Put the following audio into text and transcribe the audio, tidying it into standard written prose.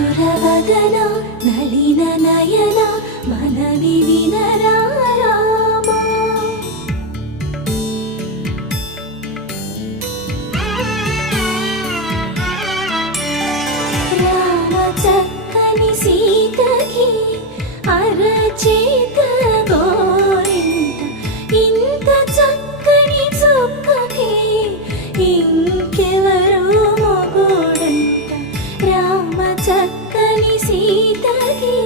మధురవదన నలిన నయన మనవి వినరా రామా. రామ చక్కని సీతకి అరచేత గోరింట ఇంత చక్కని చుక్కకి ఇంకెవరు మొగుడంట. రామ చక్కని సీతకి